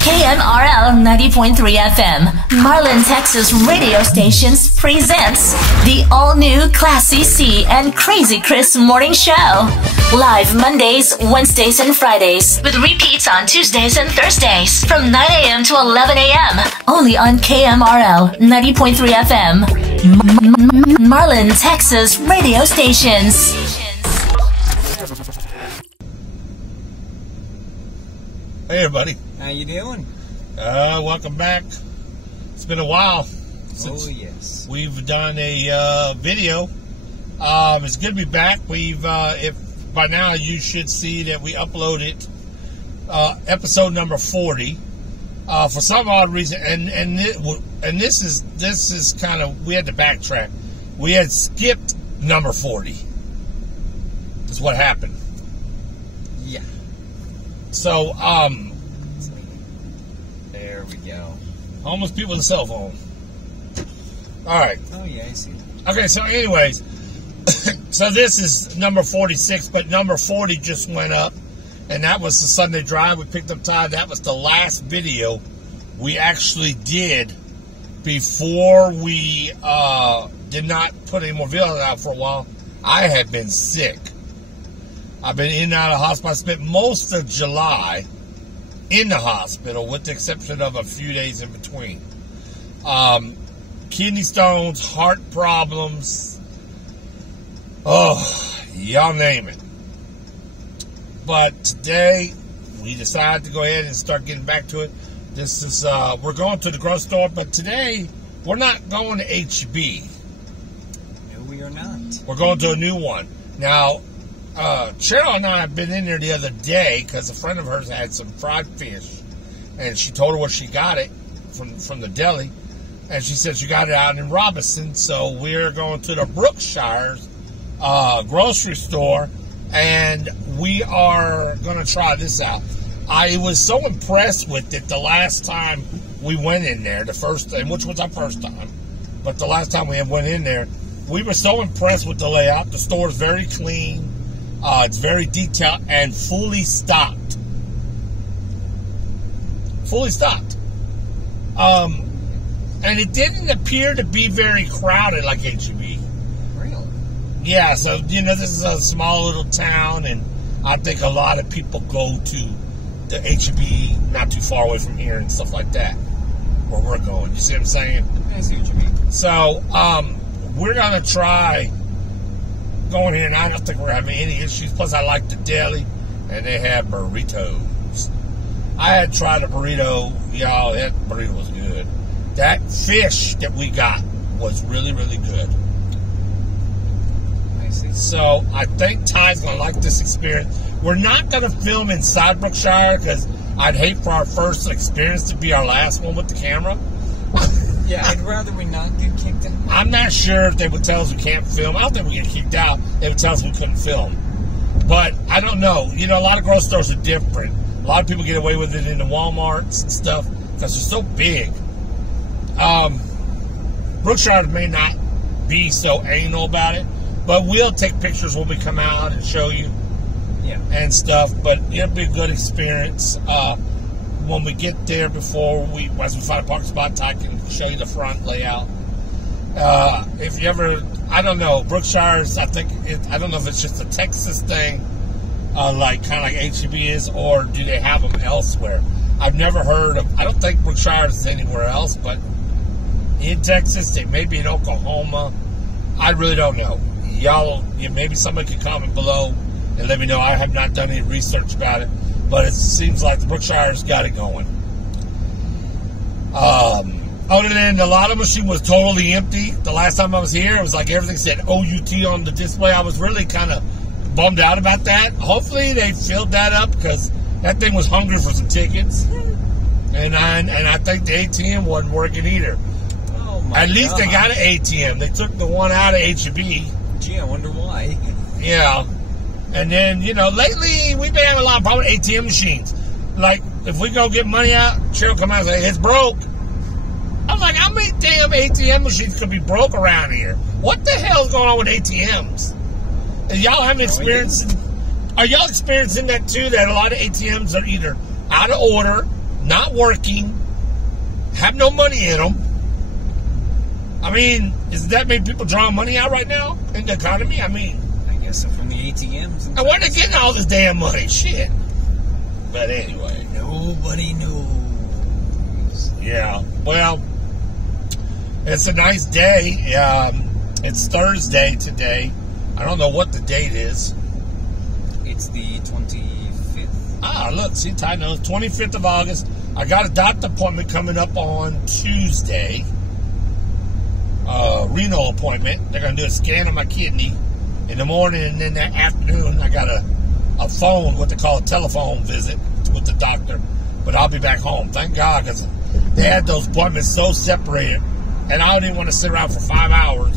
KMRL 90.3 FM, Marlin, Texas radio stations presents the all-new Classy C and Crazy Chris morning show. Live Mondays, Wednesdays, and Fridays, with repeats on Tuesdays and Thursdays from 9 a.m. to 11 a.m. Only on KMRL 90.3 FM, Marlin, Texas radio stations. Hey everybody. How you doing? Welcome back. It's been a while since we've done a video. It's good to be back. If by now you should see that we uploaded episode number 40. For some odd reason, and this is kind of, we had to backtrack. We had skipped number 40. That's what happened. Yeah. So, there we go. Homeless people with a cell phone. Alright. Oh, yeah, I see. Okay, so anyways, so this is number 46, but number 40 just went up, and that was the Sunday drive. We picked up Todd. That was the last video we actually did before we did not put any more videos out for a while. I had been sick. I've been in and out of the hospital. I spent most of July in the hospital, with the exception of a few days in between. Kidney stones, heart problems, y'all name it. But today, we decided to go ahead and start getting back to it. This is, we're going to the grocery store, but today, we're not going to HB. No, we are not. We're going to a new one. Now, Cheryl and I have been in there the other day because a friend of hers had some fried fish, and she told her where she got it from the deli, and she said she got it out in Robinson. So we're going to the Brookshires grocery store, and we are going to try this out. I was so impressed with it the last time we went in there, the first time, which was our first time, but the last time we went in there, we were so impressed with the layout. The store is very clean. It's very detailed and fully stocked. Fully stocked. And it didn't appear to be very crowded like HEB. Really? Yeah, so, this is a small little town, and I think a lot of people go to the HEB not too far away from here and stuff like that, where we're going. You see what I'm saying? I see what you mean. So, we're going to try going here, and I don't think we're having any issues. Plus, I like the deli, and they have burritos. I had tried a burrito. Y'all, that burrito was good. That fish that we got was really, really good. I see. So, I think Ty's going to like this experience. We're not going to film inside Brookshire, because I'd hate for our first experience to be our last one with the camera. Yeah, I'd rather we not get kicked out. I'm not sure if they would tell us we can't film. I don't think we get kicked out. They would tell us we couldn't film. But I don't know. A lot of grocery stores are different. A lot of people get away with it in the Walmarts and stuff because they're so big. Brookshire may not be so anal about it, but we'll take pictures when we come out and show you and stuff. But it'll be a good experience. When we get there, as we find a parking spot, I can show you the front layout. If you ever, I don't know, Brookshires, I don't know if it's just a Texas thing, kind of like HEB is, or do they have them elsewhere? I've never heard of, I don't think Brookshires is anywhere else, but in Texas, they may be in Oklahoma. I really don't know. Y'all, maybe somebody could comment below and let me know. I have not done any research about it. But it seems like the Brookshires got it going. Other than the lotto machine was totally empty. The last time I was here, it was like everything said OUT on the display. I was really kind of bummed out about that. Hopefully they filled that up, because that thing was hungry for some tickets. And I think the ATM wasn't working either. Oh my At least God. they got an ATM. They took the one out of HEB. Gee, I wonder why. Yeah. And then, lately we've been having a lot of problems with ATM machines. Like, if we go get money out, Cheryl come out and say, it's broke. I'm like, how many damn ATM machines could be broke around here? What the hell's going on with ATMs? Y'all having experience? Are y'all experiencing that too? That a lot of ATMs are either out of order, not working, have no money in them. I mean, is that many people drawing money out right now in the economy? I mean, I guess so, from the ATMs. And where they getting all this damn money? Shit. But anyway. Nobody knows. Yeah. Well, it's a nice day. It's Thursday today. I don't know what the date is. It's the 25th. Ah, look. See, Ty knows. 25th of August. I got a doctor appointment coming up on Tuesday. Renal appointment. They're going to do a scan of my kidney in the morning, and then that afternoon I got a phone, what they call a telephone visit with the doctor. But I'll be back home. Thank God, because they had those appointments so separated, and I don't even want to sit around for 5 hours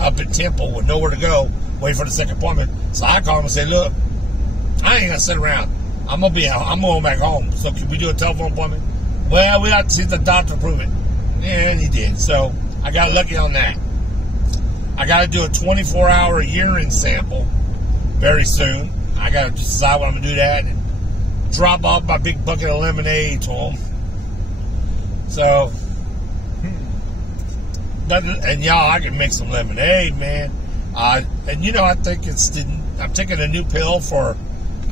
up in Temple with nowhere to go, waiting for the second appointment. So I called him and said, look, I ain't going to sit around. I'm going back home. So can we do a telephone appointment? Well, we have to see the doctor prove it. And he did. So I got lucky on that. I got to do a 24-hour urine sample very soon. I got to decide when I'm going to do that and drop off my big bucket of lemonade to him. So, and y'all, I can make some lemonade, man. And you know, I think I'm taking a new pill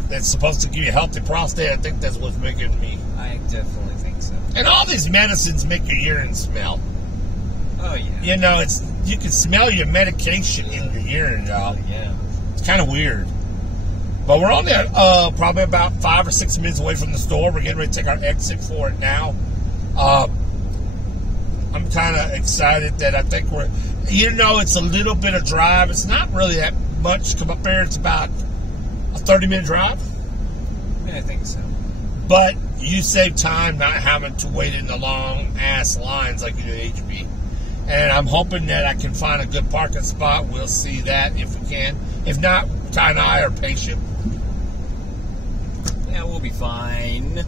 that's supposed to give you a healthy prostate. I think that's what's making me. I definitely think so. And all these medicines make your urine smell. Oh, yeah. You know, you can smell your medication in your urine, y'all. Yeah. It's kind of weird. But we're only probably about 5 or 6 minutes away from the store. We're getting ready to take our exit for it now. I'm kind of excited that I think it's a little bit of drive. It's not really that much. Come up there, it's about a 30-minute drive. Yeah, I think so. But you save time not having to wait in the long-ass lines like you do at HB. And I'm hoping that I can find a good parking spot. We'll see that if we can. If not, Ty and I are patient. Yeah, we'll be fine.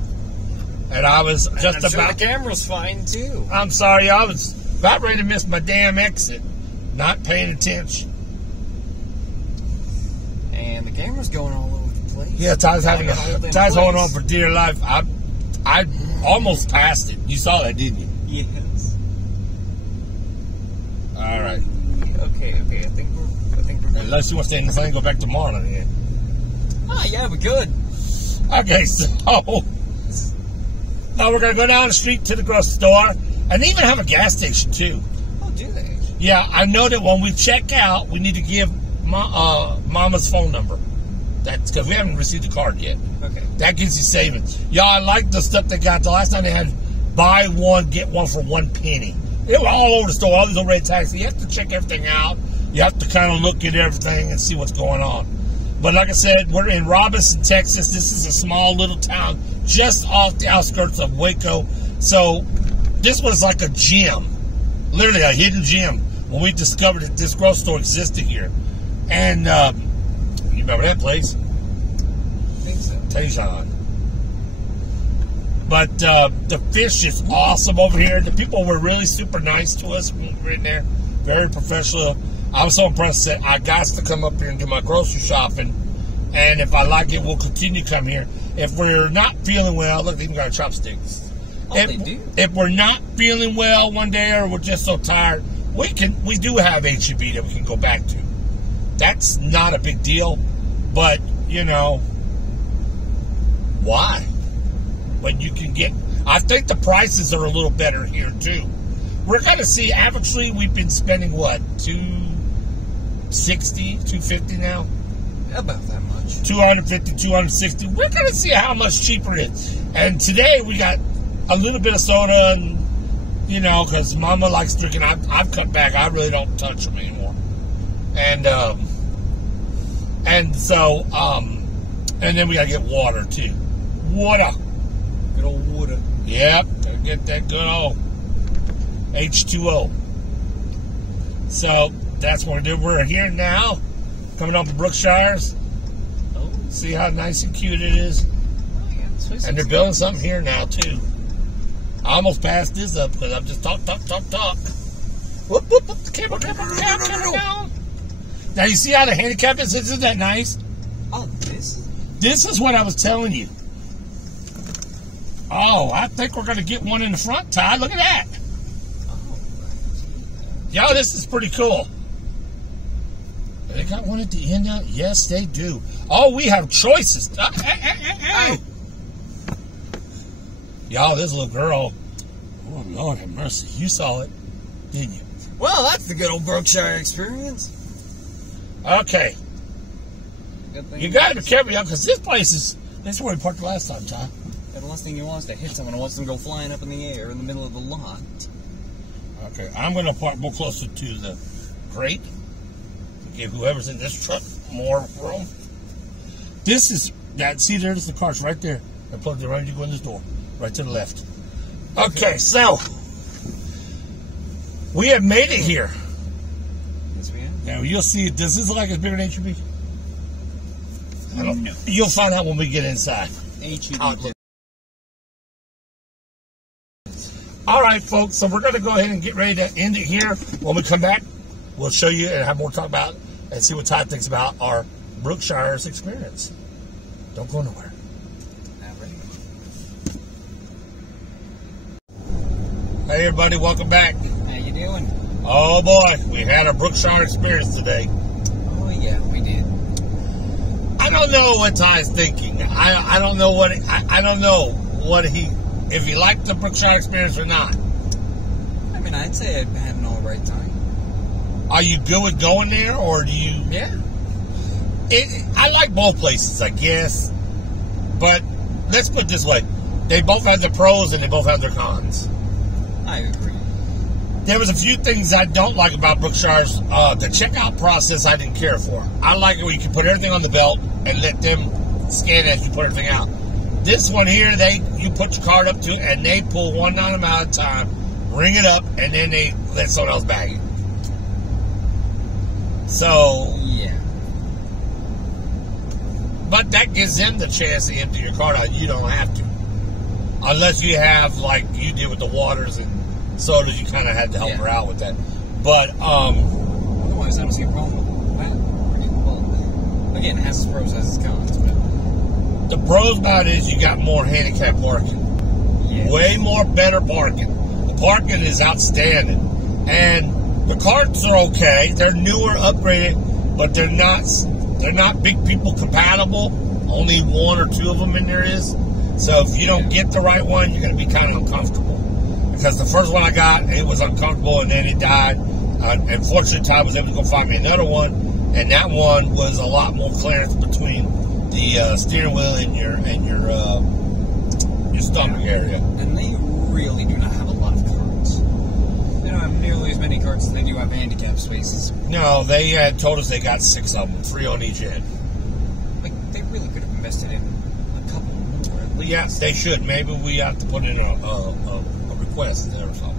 And I was just I'm sure the camera's fine, too. I'm sorry, I was about ready to miss my damn exit. Not paying attention. And the camera's going all over the place. Yeah, Ty's holding on for dear life. I almost passed it. You saw that, didn't you? Yes. All right. Okay. I think we're good. Unless you want to stay in the thing, go back tomorrow then. Ah, yeah, we're good. Okay, so now we're going to go down the street to the grocery store, and they even have a gas station, too. Oh, do they? Yeah, I know that when we check out, we need to give Mama's phone number. That's because we haven't received the card yet. Okay. That gives you savings. Y'all, I like the stuff they got. The last time they had buy one, get one for 1 penny. They were all over the store, all these little red tags. So you have to check everything out. You have to kind of look at everything and see what's going on. But like I said, we're in Robinson, Texas. This is a small little town just off the outskirts of Waco. So this was like a gym, literally a hidden gym when we discovered that this grocery store existed here. And you remember that place? I think so. Tejon. But the fish is awesome over here. The people were really super nice to us when we were in there. Very professional. I was so impressed that I got to come up here and do my grocery shopping. And if I like it, we'll continue to come here. If we're not feeling well, look, they even got chopsticks. They do. If we're not feeling well one day or we're just so tired, we do have HEB that we can go back to. That's not a big deal. But, you know, why? When you can get, I think the prices are a little better here too. We're going to see, actually, we've been spending what, $260, $250 now? About that much. $250, $260. We're going to see how much cheaper it is. And today we got a little bit of soda, and, you know, because Mama likes drinking. I've cut back. I really don't touch them anymore. And so, and then we got to get water too. Water. Good old water. Yep, gotta get that good old H2O. So that's what we're here now, coming up to Brookshires. Oh. See how nice and cute it is. Oh, yeah. And they're building something here now too. I almost passed this up because I'm just talk. Whoop, whoop, whoop, camera down. Now you see how the handicap is? Isn't that nice? Oh, this? This is what I was telling you. Oh, I think we're going to get one in the front, Todd. Look at that. Oh, Yo, this is pretty cool. They got one at the end now? Yes, they do. Oh, we have choices. Hey. Y'all, this little girl. Oh, Lord have mercy. You saw it, didn't you? well, that's the good old Brookshire experience. Okay. Good thing You got to be careful, y'all, because this place is... This is where we parked the last time, Todd. The last thing you want is to hit someone who wants them to go flying up in the air in the middle of the lot. Okay, I'm going to park more closer to the grate. Give whoever's in this truck more room. This is that. See, there's the cars right there. I plugged it right. You go in this door, right to the left. Okay, so we have made it here. Yes, we have. Now you'll see. Does this look like it's bigger than HUB? I don't know. You'll find out when we get inside. HUB. All right, folks. So we're going to go ahead and get ready to end it here. When we come back, we'll show you and have more to talk about and see what Todd thinks about our Brookshires experience. Don't go nowhere. Hey, everybody. Welcome back. How you doing? Oh, boy. We had a Brookshire experience today. Oh, yeah, we did. I don't know what Ty's thinking. I don't know what... I don't know what he... If he liked the Brookshire experience or not. I mean, I'd say I had an all right time. Are you good with going there, or do you... Yeah. I like both places, I guess. But let's put it this way. They both have their pros and they both have their cons. I agree. There was a few things I don't like about Brookshires. The checkout process I didn't care for. I like it where you can put everything on the belt and let them scan it as you put everything out. This one here, you put your card up to it and they pull one item at a time, ring it up, and then they let someone else bag it. So, Yeah. but that gives them the chance to empty your card out. You don't have to. Unless you have, like you did with the waters and sodas, you kind of had to help her out with that. But, otherwise, I don't see a problem with that. Well, again, it has its pros, has its cons. But the pros about it is you got more handicap parking. yes. Way more better parking. The parking is outstanding. And the carts are okay. They're newer, upgraded, but they're not big people compatible. Only one or two of them in there is. So if you don't get the right one, you're going to be kind of uncomfortable. Because the first one I got, it was uncomfortable, and then it died. Unfortunately, Ty was able to go find me another one, and that one was a lot more clearance between the steering wheel and your stomach area. And they really do not have a lot of carts. They don't have nearly as many carts as they do have handicap spaces. No, they had told us they got 6 of them, 3 on each end. Like, they really could have invested in a couple more. Well, yeah, they should. Maybe we have to put in a request there or something.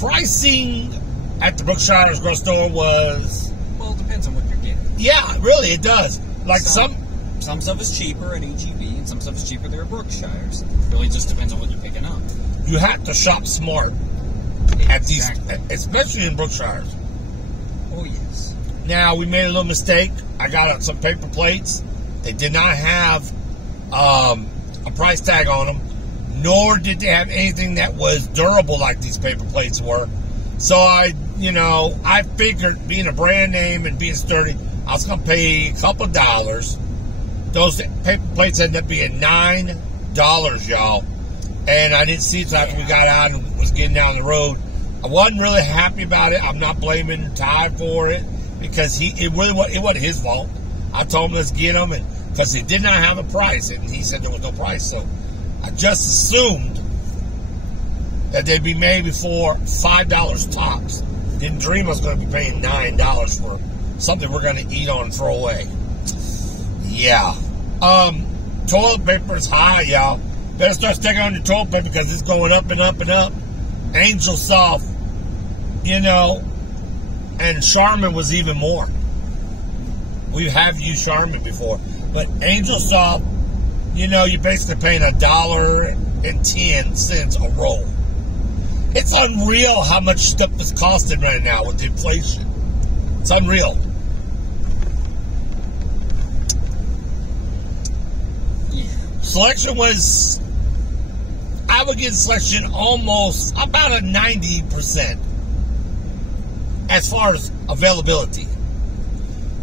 Pricing at the Brookshires grocery store was... Well, it depends on what you're getting. Yeah, really, it does. Like some stuff is cheaper at HEB, and some stuff is cheaper there at Brookshires. It really just depends on what you're picking up. You have to shop smart at these, especially in Brookshires. Oh, yes. Now, we made a little mistake. I got some paper plates. They did not have a price tag on them, nor did they have anything that was durable like these paper plates were. So I figured being a brand name and being sturdy, I was going to pay a couple dollars. Those paper plates ended up being $9, y'all. And I didn't see it until after we got out and was getting down the road. I wasn't really happy about it. I'm not blaming Ty for it because it wasn't his fault. I told him let's get them, and because they did not have a price, and he said there was no price. So I just assumed that they'd be maybe for $5 tops. Didn't dream I was going to be paying $9 for something we're going to eat on and throw away. Yeah. Toilet paper is high, y'all. Better start sticking on your toilet paper because it's going up and up and up. Angel Soft, and Charmin was even more. We have used Charmin before, but Angel Soft, you're basically paying $1.10 a roll. It's unreal how much stuff is costing right now with the inflation. It's unreal. Selection was, I would give selection almost about a 90% as far as availability.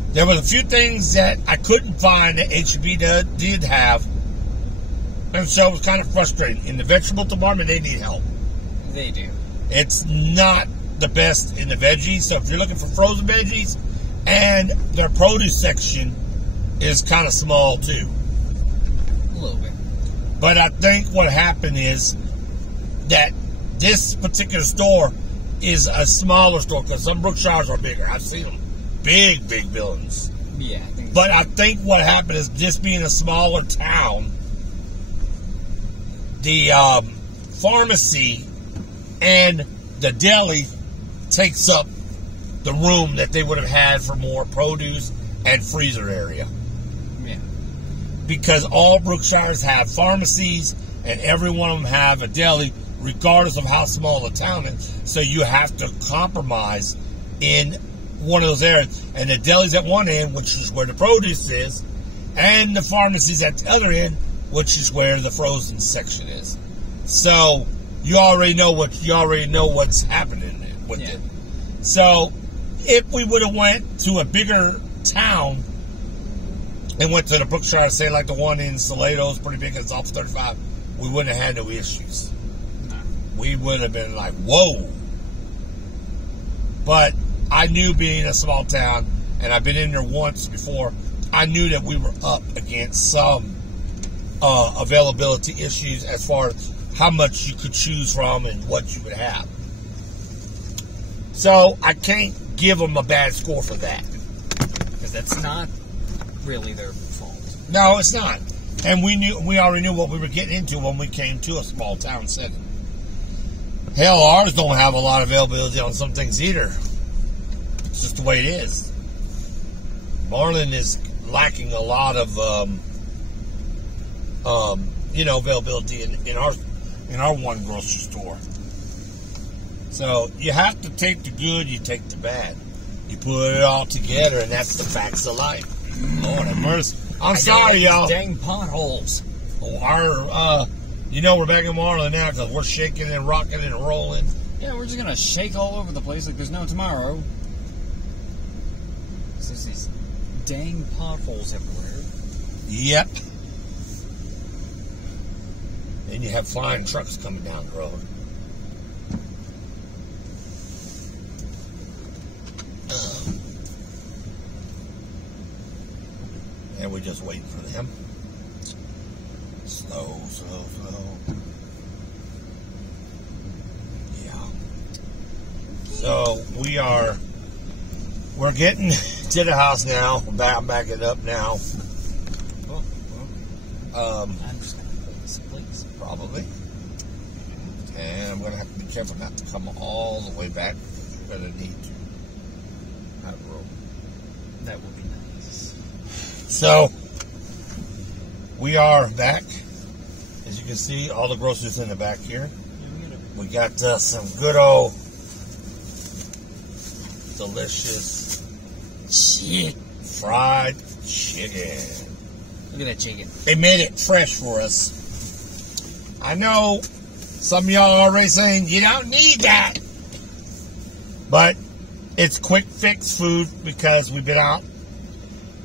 There was a few things that I couldn't find that HEB did have, and so it was kind of frustrating. In the vegetable department, they need help. They do. It's not the best in the veggies, so if you're looking for frozen veggies, and their produce section is kind of small too. A little bit. But I think what happened is that this particular store is a smaller store, because some Brookshires are bigger. I've seen them. Big buildings. Yeah. But I think what happened is, this being a smaller town, the pharmacy and the deli takes up the room that they would have had for more produce and freezer area. Yeah. Because all Brookshires have pharmacies, and every one of them have a deli, regardless of how small the town is. So you have to compromise in one of those areas. And the deli's at one end, which is where the produce is, and the pharmacy's at the other end, which is where the frozen section is. So you already know what's happening with it. So if we would have went to a bigger town and went to the Brookshire, say like the one in Salado is pretty big, it's off 35, we wouldn't have had no issues. No. We would have been like, whoa. But I knew, being a small town, and I've been in there once before, I knew that we were up against some availability issues as far as how much you could choose from and what you would have. So I can't give them a bad score for that. Because that's not really their fault. No, it's not. And we already knew what we were getting into when we came to a small town setting. Hell, ours don't have a lot of availability on some things either. It's just the way it is. Marlin is lacking a lot of availability in our one grocery store. So you have to take the good, you take the bad. You put it all together, and that's the facts of life. Lord have mercy. I'm sorry, y'all. Dang potholes. We're back in Marlin now because we're shaking and rocking and rolling. Yeah, we're just going to shake all over the place like there's no tomorrow. There's these dang potholes everywhere. Yep. And you have flying trucks coming down the road. And we're just waiting for them. Slow. Yeah. So we're getting to the house now. I'm backing up now. I'm just going to pull this place. Probably. And I'm going to have to be careful not to come all the way back. We're going to need to have room. That would be nice. So, we are back. As you can see, all the groceries in the back here. We got some good old delicious fried chicken. Look at that chicken. They made it fresh for us. I know some of y'all are already saying you don't need that. But it's quick fix food because we've been out.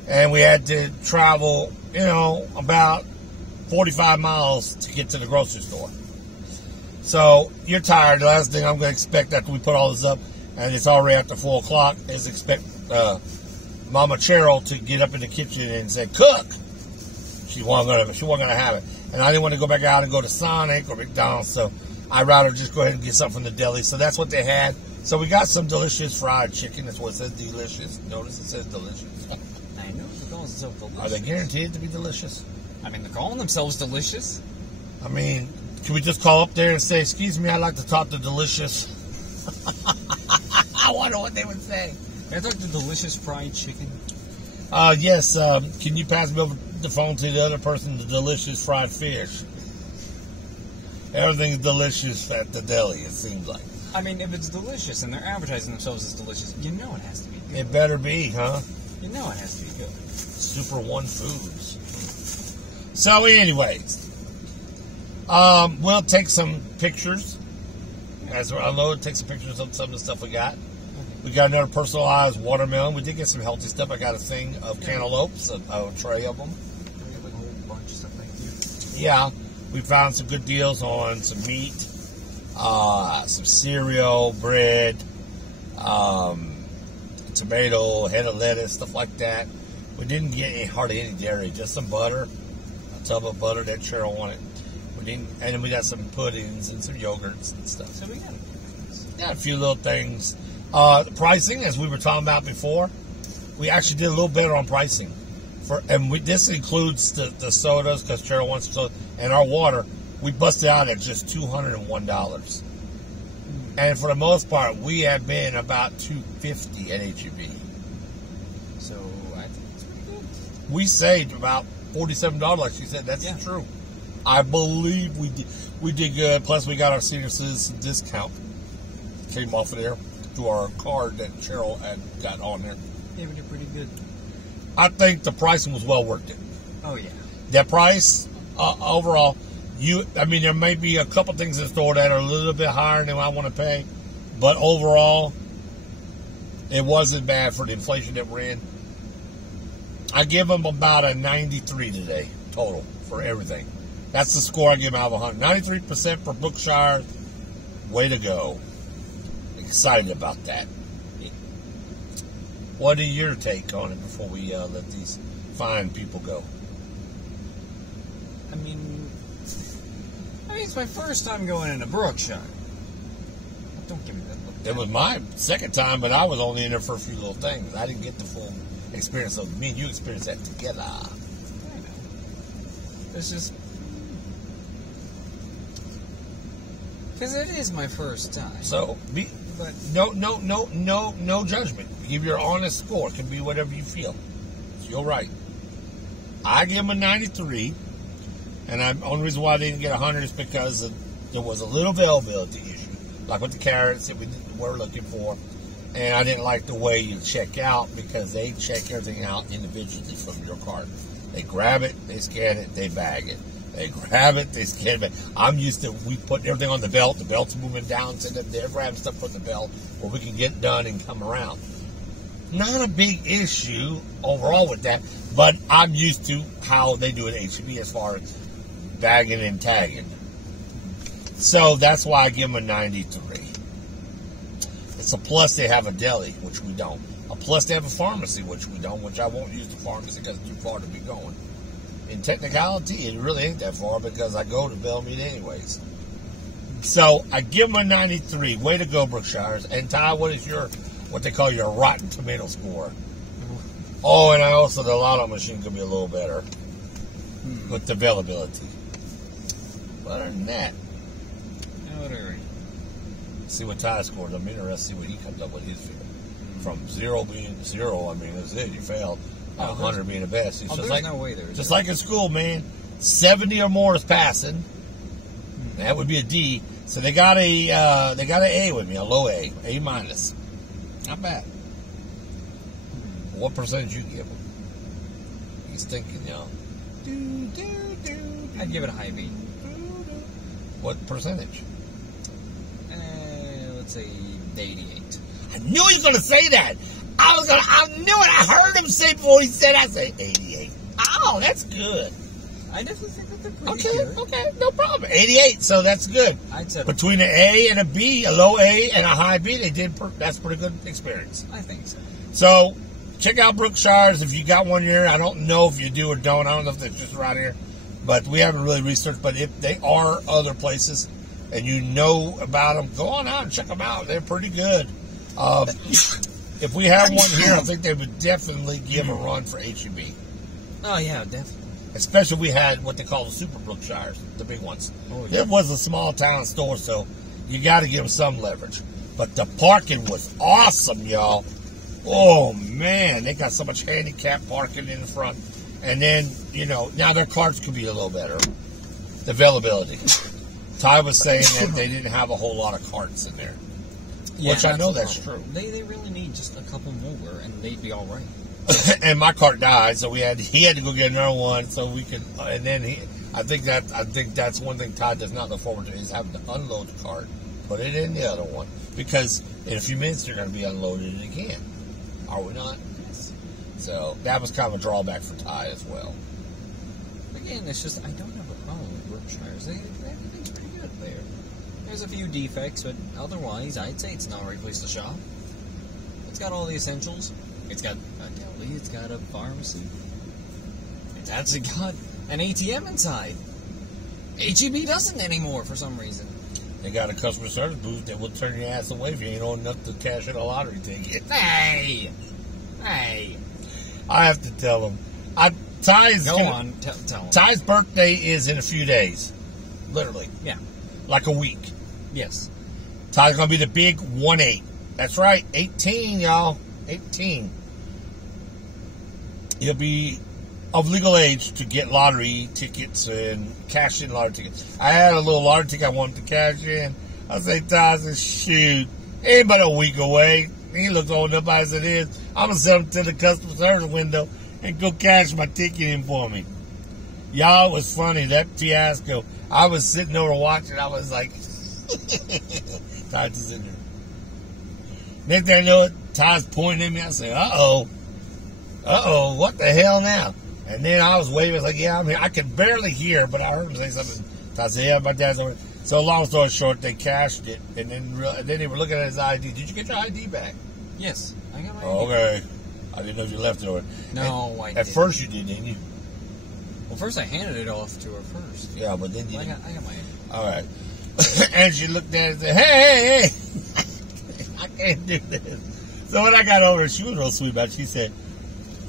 And we had to travel, about 45 miles to get to the grocery store. So, you're tired. The last thing I'm going to expect after we put all this up, and it's already after 4 o'clock, is expect Mama Cheryl to get up in the kitchen and say, cook! She wasn't going to have it. And I didn't want to go back out and go to Sonic or McDonald's, so I'd rather just go ahead and get something from the deli. So that's what they had. So we got some delicious fried chicken. That's what it says, delicious. Notice it says delicious. I know, they're calling themselves delicious. Are they guaranteed to be delicious? I mean, they're calling themselves delicious. I mean, can we just call up there and say, excuse me, I'd like to talk to Delicious? I wonder what they would say. Can I talk to Delicious Fried Chicken? Yes, can you pass me over the phone to the other person, the Delicious Fried Fish? Everything's delicious at the deli, it seems like. I mean, if it's delicious and they're advertising themselves as delicious, you know it has to be good. It better be, huh? You know it has to be good. Super One Foods. So anyways, We'll take some pictures. As we unload, take some pictures of some of the stuff we got. We got another personalized watermelon. We did get some healthy stuff. I got a thing of cantaloupes, a tray of them. We got like a whole bunch of stuff like that. Yeah, we found some good deals on some meat, some cereal, bread, tomato, head of lettuce, stuff like that. We didn't get hardly any dairy, just some butter, a tub of butter that Cheryl wanted. And then we got some puddings and some yogurts and stuff. So we got a few little things. The pricing, as we were talking about before, we actually did a little better on pricing. This includes the sodas, because Cheryl wants soda, and our water. We busted out at just $201. And for the most part, we have been about $250 at HEB. So I think it's pretty good. We saved about $47, like she said. That's true. I believe we did good. Plus, we got our senior citizen discount. Came off of there to our card that Cheryl had got on there. Yeah, we did pretty good. I think the pricing was well worth it. Oh, yeah. That price, overall, there may be a couple things in the store that are a little bit higher than I want to pay, but overall, it wasn't bad for the inflation that we're in. I give them about a 93 today, total, for everything. That's the score I give them out of 100. 93% for Brookshire. Way to go. Excited about that. What is your take on it before we let these fine people go? I mean, it's my first time going into Brookshire. Don't give me that look. It was my second time, but I was only in there for a few little things. I didn't get the full experience. So me and you experienced that together. I know. It's just... because it is my first time. So, but no judgment. Give your honest score. It can be whatever you feel. You're right. I give them a 93, and the only reason why I didn't get 100 is because there was a little availability issue, like with the carrots that we were looking for, and I didn't like the way you check out because they check everything out individually from your card. They grab it, they scan it, they bag it. They grab it, they scan it. I'm used to, we put everything on the belt. The belt's moving down to them. They're grabbing stuff from the belt where we can get done and come around. Not a big issue overall with that, but I'm used to how they do it at HEB as far as bagging and tagging. So that's why I give them a 93. It's a plus they have a deli, which we don't. A plus they have a pharmacy, which we don't, which I won't use the pharmacy because it's too far to be going. In technicality, it really ain't that far because I go to Belmead anyways. So I give them a 93. Way to go, Brookshires. And Ty, what is what they call your rotten tomato score? Oh, and I also, the lotto machine could be a little better with the availability. But other than that, whatever. See what Ty scored. I'm interested to see what he comes up with his figure. From 0 being 0, I mean, that's it. You failed. 100 being the best. It's there's no way there's just like in school, man. 70 or more is passing. That would be a D. So they got an A with me, a low A, A minus. Not bad. What percentage you give him? He's thinking, y'all. I'd give it a high B. What percentage? Let's say 88. I knew he was going to say that. I knew it. I heard him say before he said, I say 88. Oh, that's good. I definitely think that they're pretty good. Okay, no problem. 88, so that's good. I'd say between an A and a B, a low A and a high B, that's a pretty good experience. I think so. So, check out Brookshires if you got one here. I don't know if you do or don't. I don't know if they're just right here. But we haven't really researched. But if they are other places and you know about them, go on out and check them out. They're pretty good. If we have one here, I think they would definitely give a run for HEB. Oh, yeah, definitely. Especially if we had what they call the Super Brookshires, the big ones. Oh, yeah. It was a small town store, so you got to give them some leverage. But the parking was awesome, y'all. Oh, man. They got so much handicap parking in the front. And then, now their carts could be a little better. The availability. Ty was saying that they didn't have a whole lot of carts in there. Yeah, which I know that's true. They really need just a couple more, and they'd be all right. And my cart died, so he had to go get another one, so we could. And then I think that's one thing Todd does not look forward to is having to unload the cart, put it in the other one, because in a few minutes they're going to be unloaded again. Are we not? Yes. So that was kind of a drawback for Ty as well. Again, it's just I don't have a problem with Brookshires. Everything's pretty good there. There's a few defects, but otherwise, I'd say it's not a right place to shop. It's got all the essentials. It's got a deli. It's got a pharmacy. It's actually got an ATM inside. HEB doesn't anymore for some reason. They got a customer service booth that will turn your ass away if you ain't old enough to cash in a lottery ticket. Hey! I have to tell them. Tell him. Ty's birthday is in a few days. Literally. Yeah. Like a week. Yes. Ty's going to be the big 1-8. That's right. 18, y'all. 18. He'll be of legal age to get lottery tickets and cash in lottery tickets. I had a little lottery ticket I wanted to cash in. I say, Ty, I said, shoot, ain't but a week away. He looks old enough as it is. I'm going to send him to the customer service window and go cash my ticket in for me. Y'all, it was funny, that fiasco. I was sitting over watching. I was like, Ty's just in there. Next thing I know it, Ty's pointing at me. I said, uh-oh, what the hell now? And then I was waving. I was like, yeah, I'm here. I could barely hear, but I heard him say something. So I said, yeah, my dad's over. So long story short, they cashed it, and then they were looking at his ID. Did you get your ID back? Yes, I got my ID. Okay. I didn't know if you left it over. No, I didn't. At first you did, didn't you? Well, first I handed it off to her first. Yeah, but then you I got my ID. All right. And she looked at it and said, hey. I can't do this. So when I got over, she was real sweet about it. She said,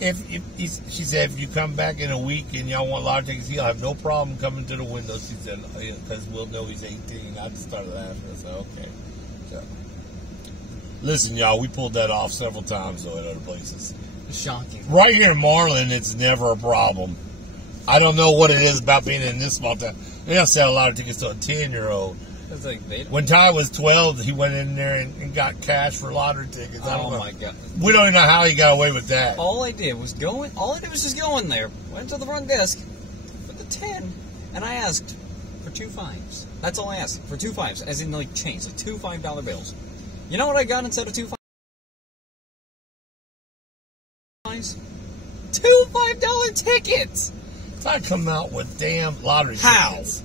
if you come back in a week and y'all want lottery tickets, he'll have no problem coming to the window. She said, because we'll know he's 18. I just started laughing. I said, okay. So, listen, y'all, we pulled that off several times, though, at other places. Shocking. Right here in Marlin, it's never a problem. I don't know what it is about being in this small town. They don't sell a lot of tickets to a 10-year-old. It's like when Ty was 12, he went in there and got cash for lottery tickets. I don't know. My God. We don't even know how he got away with that. All I did was just go in there, went to the front desk for the 10, and I asked for 2 5s. That's all I asked, for 2 5s, as in like change, like 2 $5 bills. You know what I got instead of 2 5s? 2 $5 tickets! Ty come out with damn lottery tickets.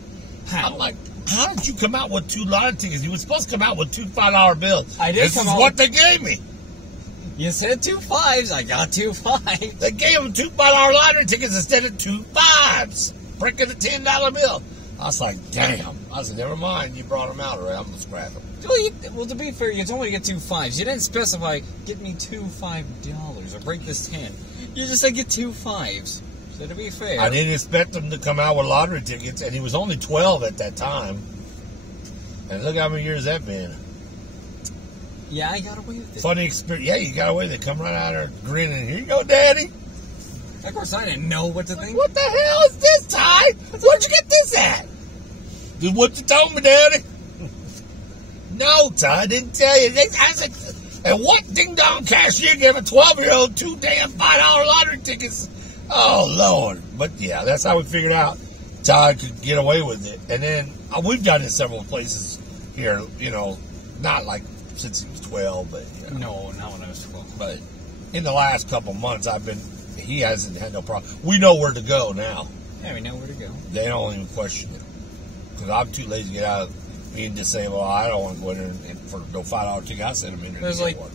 How? I'm like, how did you come out with 2 lottery tickets? You were supposed to come out with 2 $5 bills. I did. This is what they gave me. You said 2 5s. I got 2 5s. They gave them 2 $5 lottery tickets instead of 2 5s. Breaking the $10 bill. I was like, damn. I said, never mind. You brought them out, all right? I'm going to scrap them. Well, to be fair, you told me to get 2 5s. You didn't specify, get me 2 $5 or break this 10. You just said get 2 5s. So to be fair, I didn't expect him to come out with lottery tickets, and he was only 12 at that time. And look how many years that been. Yeah, I got away with it. Funny experience. Yeah, you got away with it. Come right out there grinning. Here you go, Daddy. Of course, I didn't know what to think. What the hell is this, Ty? Where'd you get this at? Did what you told me, Daddy? No, Ty, I didn't tell you. I said, and what ding-dong cashier gave a 12-year-old 2 damn $5 lottery tickets? Oh, Lord. But, yeah, that's how we figured out Todd could get away with it. And then we've done it several places here, you know, not like since he was 12, but, you know. No, not when I was 12. But in the last couple months, he hasn't had no problem. We know where to go now. Yeah, we know where to go. They don't even question it. Because I'm too lazy to get out of me and just say, well, I don't want to go in there and for no $5 ticket, I send them in there. There's like, well,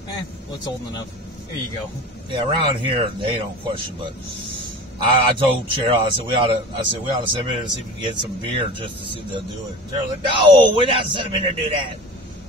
it's old enough. Here you go. Yeah, around here, they don't question, but I told Cheryl, I said we ought to send them in there to see if we can get some beer just to see if they'll do it. Cheryl's like, no, we're not sending them in there to do that.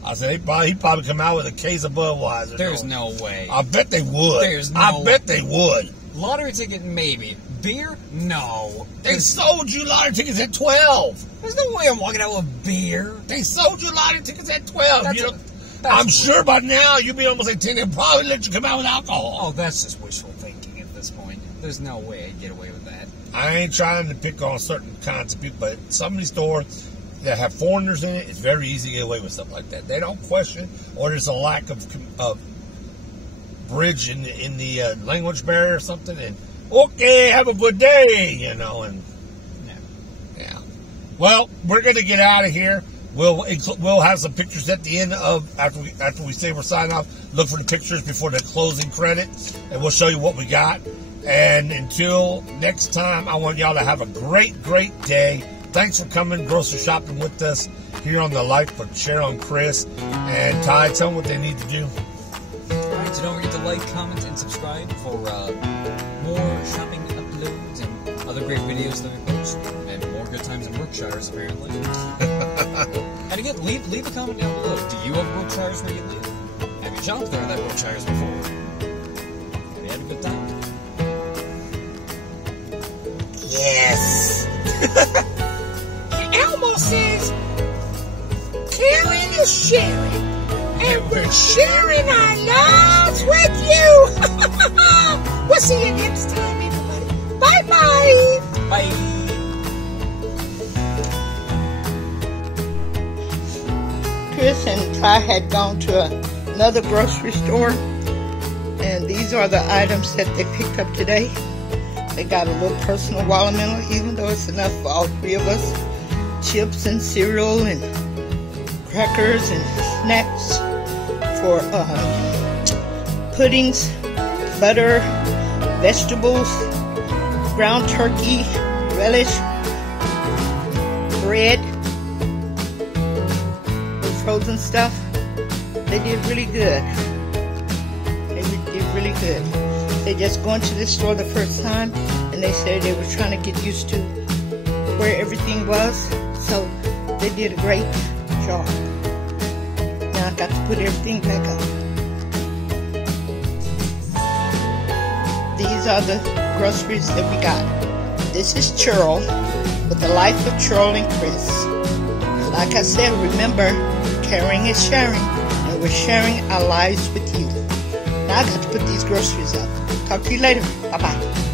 I said he'd probably come out with a case of Budweiser. There's no way. I bet they would. I bet they would. Lottery ticket, maybe. Beer? No. They sold you lottery tickets at 12. There's no way I'm walking out with beer. They sold you lottery tickets at 12. I'm sure by now you'll be almost 18. They'll probably let you come out with alcohol. Oh, that's just wishful thinking at this point. There's no way I'd get away with that. I ain't trying to pick on certain kinds of people, but some of these stores that have foreigners in it, it's very easy to get away with stuff like that. They don't question, or there's a lack of bridge in the language barrier or something, and okay, have a good day, you know, and yeah. Well, we're going to get out of here. We'll have some pictures at the end of after we say we're signing off. Look for the pictures before the closing credits, and we'll show you what we got. And until next time, I want y'all to have a great day. Thanks for coming grocery shopping with us here on the Life with Cheryl and Chris. And Ty, tell them what they need to do. All right, so don't forget to like, comment, and subscribe for more shopping uploads and other great videos that we post, and more good times in Brookshires apparently. And again, leave a comment down below. Do you have Brookshires where you live? Have you shopped there at Brookshires before? Have you had a good time? Yes. Elmo says, caring is sharing, and we're sharing our lives with you. We'll see you next time, everybody. Bye-bye. Bye. Chris and Ty had gone to another grocery store, and these are the items that they picked up today. They got a little personal watermelon, even though it's enough for all three of us. Chips and cereal and crackers and snacks for puddings, butter, vegetables, ground turkey, relish, bread, frozen stuff. They did really good. They did really good. They just going to this store the first time, and they said they were trying to get used to where everything was, so they did a great job. Now I got to put everything back up. These are the groceries that we got. This is Cheryl with the Life of Cheryl and Chris. Like I said, remember, caring is sharing, and we're sharing our lives with you. Now I got to put these groceries up. Talk to you later. Bye-bye.